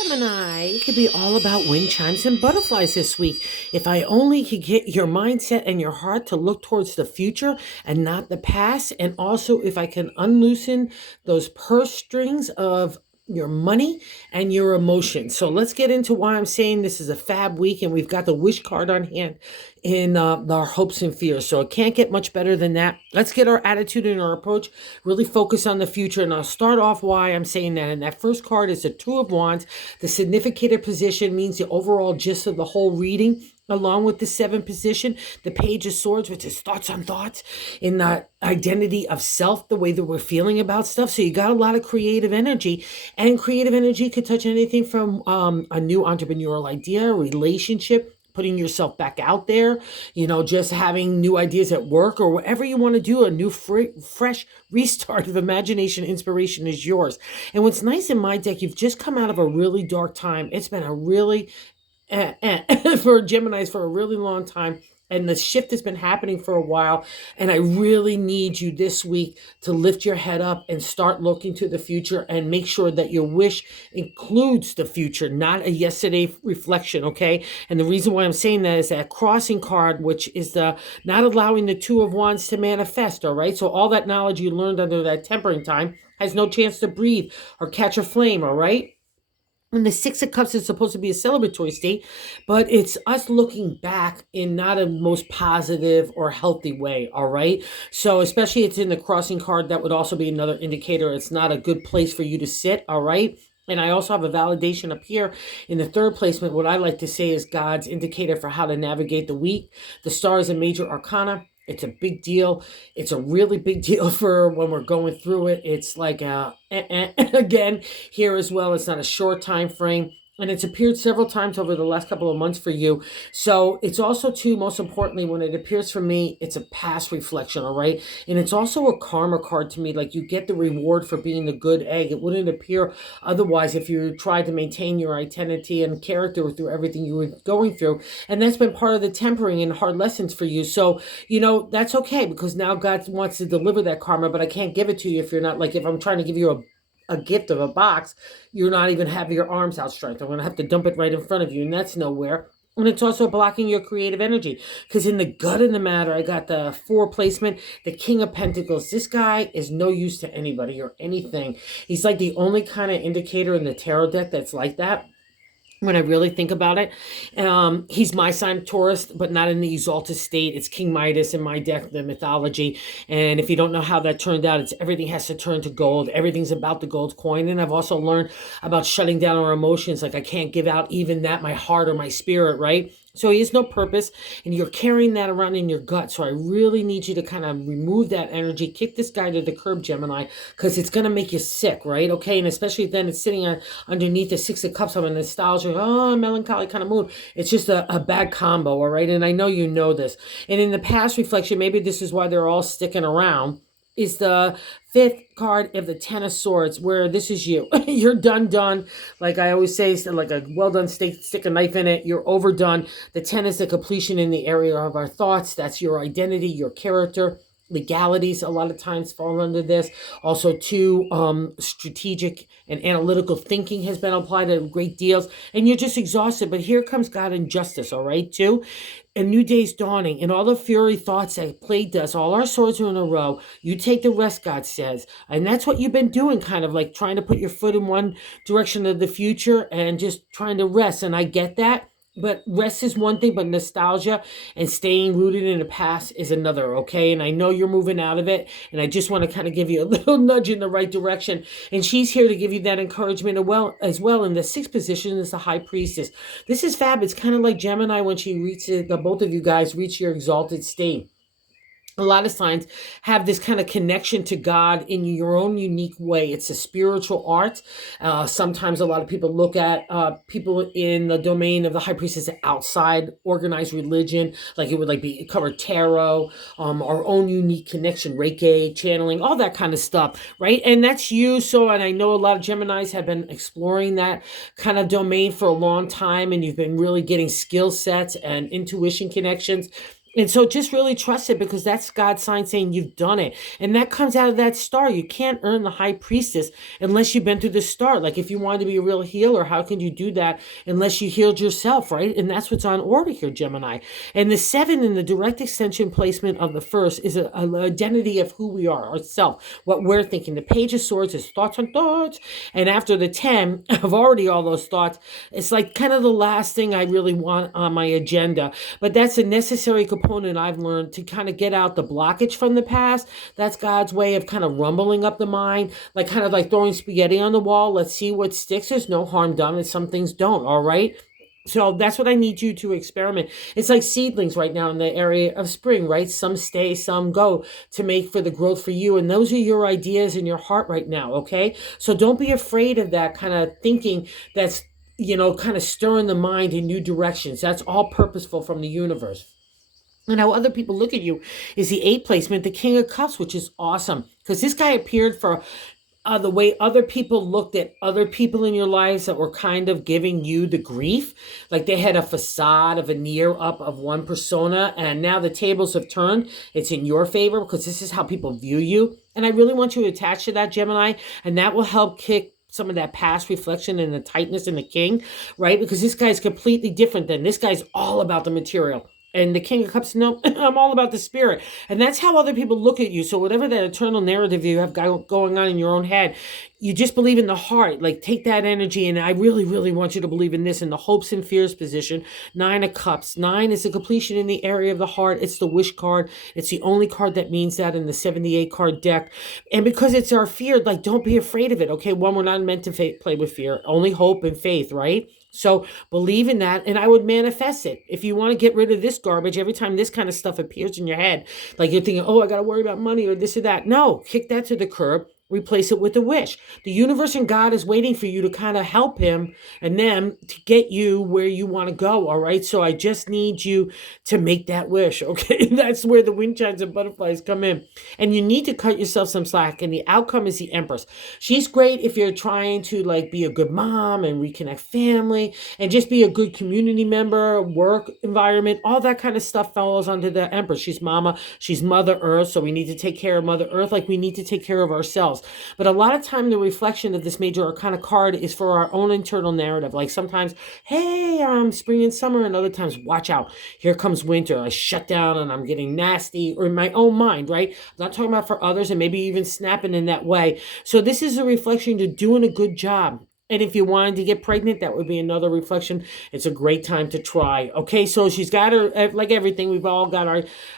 Gemini, it could be all about wind chimes and butterflies this week. If I only could get your mindset and your heart to look towards the future and not the past, and also if I can unloosen those purse strings of your money and your emotions. So let's get into why I'm saying this is a fab week, and we've got the wish card on hand in our hopes and fears. So it can't get much better than that. Let's get our attitude and our approach, really focus on the future. And I'll start off why I'm saying that. And that first card is the Two of Wands. The significator position means the overall gist of the whole reading, along with the seven position, the Page of Swords, which is thoughts on thoughts, in the identity of self, the way that we're feeling about stuff. So you got a lot of creative energy, and creative energy could touch anything from a new entrepreneurial idea, relationship, putting yourself back out there, just having new ideas at work or whatever you want to do, a new fresh restart of imagination, inspiration is yours. And what's nice in my deck, you've just come out of a really dark time. It's been a really, for Geminis, for a really long time. And the shift has been happening for a while. And I really need you this week to lift your head up and start looking to the future and make sure that your wish includes the future, not a yesterday reflection, okay? And the reason why I'm saying that is that crossing card, which is the not allowing the Two of Wands to manifest, all right? So all that knowledge you learned under that tempering time has no chance to breathe or catch a flame, all right? And the Six of Cups is supposed to be a celebratory state, but it's us looking back in not a most positive or healthy way, all right? So especially it's in the crossing card, that would also be another indicator. It's not a good place for you to sit, all right? And I also have a validation up here in the third placement. What I like to say is God's indicator for how to navigate the week. The star is a major arcana. It's a big deal. It's a really big deal for when we're going through it. It's like again here as well. It's not a short time frame. And it's appeared several times over the last couple of months for you. So it's also, too, most importantly, when it appears for me, it's a past reflection, all right? And it's also a karma card to me. Like, you get the reward for being the good egg. It wouldn't appear otherwise if you tried to maintain your identity and character through everything you were going through. And that's been part of the tempering and hard lessons for you. So, that's okay, because now God wants to deliver that karma, but I can't give it to you if you're not, like, if I'm trying to give you a gift of a box, you're not even having your arms outstretched. I'm going to have to dump it right in front of you, and that's nowhere. And it's also blocking your creative energy, because in the gut of the matter, I got the four placement, the King of Pentacles. This guy is no use to anybody or anything. He's like the only kind of indicator in the tarot deck that's like that. When I really think about it, he's my sign, Taurus, but not in the exalted state. It's King Midas in my deck, the mythology. And if you don't know how that turned out, it's everything has to turn to gold. Everything's about the gold coin. And I've also learned about shutting down our emotions. Like, I can't give out even that, my heart or my spirit, right? So he has no purpose, and you're carrying that around in your gut. So I really need you to kind of remove that energy, kick this guy to the curb, Gemini, because it's going to make you sick, right? Okay, and especially then it's sitting underneath the Six of Cups of a nostalgia, melancholy kind of mood. It's just a bad combo, all right? And I know you know this. And in the past reflection, maybe this is why they're all sticking around, is the fifth card of the Ten of Swords, where this is you. You're done. Like I always say, like a well-done steak, stick a knife in it. You're overdone. The 10 is the completion in the area of our thoughts. That's your identity, your character. Legalities a lot of times fall under this. Also, too, strategic and analytical thinking has been applied to great deals. And you're just exhausted. But here comes God and justice, all right, too? A new day's dawning, and all the fury thoughts that plagued us, all our swords are in a row. You take the rest, God says. And that's what you've been doing, kind of like trying to put your foot in one direction of the future and just trying to rest. And I get that. But rest is one thing, but nostalgia and staying rooted in the past is another, okay? And I know you're moving out of it, and I just want to kind of give you a little nudge in the right direction. And she's here to give you that encouragement as well. In the sixth position is the High Priestess. This is fab. It's kind of like Gemini when she reaches, both of you guys reach your exalted state. A lot of signs have this kind of connection to God in your own unique way. It's a spiritual art. Sometimes a lot of people look at people in the domain of the High Priestess outside organized religion, like it would like be cover tarot, our own unique connection, Reiki, channeling, all that kind of stuff, right? And that's you. So, and I know a lot of Geminis have been exploring that kind of domain for a long time, and you've been really getting skill sets and intuition connections. And so just really trust it, because that's God's sign saying you've done it. And that comes out of that star. You can't earn the high priestess unless you've been through the star. Like if you wanted to be a real healer, how can you do that unless you healed yourself, right? And that's what's on order here, Gemini. And the 7 in the direct extension placement of the first is an identity of who we are, ourself, what we're thinking. The Page of Swords is thoughts on thoughts. And after the 10 of already all those thoughts, it's like kind of the last thing I really want on my agenda. But that's a necessary component I've learned to kind of get out the blockage from the past. That's God's way of kind of rumbling up the mind, like kind of like throwing spaghetti on the wall. Let's see what sticks. There's no harm done, and some things don't. All right. So that's what I need you to experiment. It's like seedlings right now in the area of spring, right? Some stay, some go to make for the growth for you. And those are your ideas in your heart right now, okay? So don't be afraid of that kind of thinking that's, kind of stirring the mind in new directions. That's all purposeful from the universe. And how other people look at you is the 8 placement, the King of Cups, which is awesome because this guy appeared for the way other people looked at other people in your lives that were kind of giving you the grief. Like they had a facade, a veneer up of one persona, and now the tables have turned. It's in your favor because this is how people view you. And I really want you to attach to that, Gemini, and that will help kick some of that past reflection and the tightness in the king, right? Because this guy's completely different than this guy's all about the material. And the King of Cups, no, I'm all about the spirit. And that's how other people look at you. So whatever that eternal narrative you have going on in your own head, you just believe in the heart. Like take that energy. And I really, really want you to believe in this, in the hopes and fears position. 9 of Cups. 9 is the completion in the area of the heart. It's the wish card. It's the only card that means that in the 78 card deck. And because it's our fear, like don't be afraid of it. Okay, one, we're not meant to play with fear. Only hope and faith, right? So believe in that, and I would manifest it. If you want to get rid of this garbage, every time this kind of stuff appears in your head, like you're thinking, oh, I got to worry about money or this or that. No, kick that to the curb. Replace it with a wish. The universe and God is waiting for you to kind of help him and them to get you where you want to go. All right. So I just need you to make that wish. Okay. That's where the wind chimes and butterflies come in. And you need to cut yourself some slack. And the outcome is the Empress. She's great if you're trying to like be a good mom and reconnect family and just be a good community member, work environment, all that kind of stuff falls under the Empress. She's mama, she's Mother Earth. So we need to take care of Mother Earth like we need to take care of ourselves. But a lot of time the reflection of this major arcana card is for our own internal narrative. Like sometimes, hey, I'm spring and summer, and other times, watch out, here comes winter. I shut down and I'm getting nasty, or in my own mind, right? I'm not talking about for others and maybe even snapping in that way. So this is a reflection to doing a good job. And if you wanted to get pregnant, that would be another reflection. It's a great time to try. Okay, so she's got her, like everything, we've all got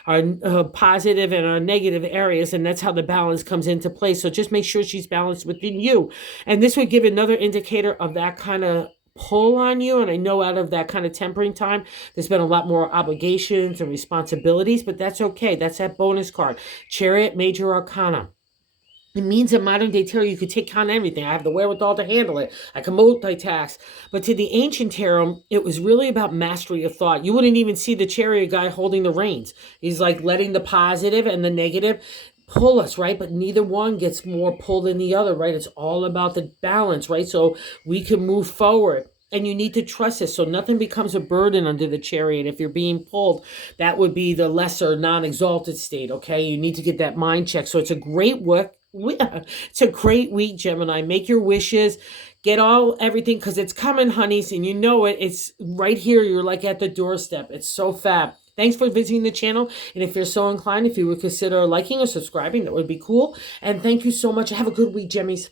our positive and our negative areas, and that's how the balance comes into play. So just make sure she's balanced within you. And this would give another indicator of that kind of pull on you. And I know out of that kind of tempering time, there's been a lot more obligations and responsibilities, but that's okay. That's that bonus card. Chariot, Major Arcana. It means in modern day tarot, you could take on everything. I have the wherewithal to handle it. I can multitask. But to the ancient tarot, it was really about mastery of thought. You wouldn't even see the chariot guy holding the reins. He's like letting the positive and the negative pull us, right? But neither one gets more pull than the other, right? It's all about the balance, right? So we can move forward. And you need to trust this so nothing becomes a burden under the chariot. If you're being pulled, that would be the lesser non-exalted state, okay? You need to get that mind check. So it's a great work. It's a great week, Gemini. Make your wishes, get everything, because it's coming, honeys, and you know it. It's right here. You're like at the doorstep. It's so fab. Thanks for visiting the channel. And if you're so inclined, if you would consider liking or subscribing, that would be cool. And thank you so much. Have a good week, Gemmies.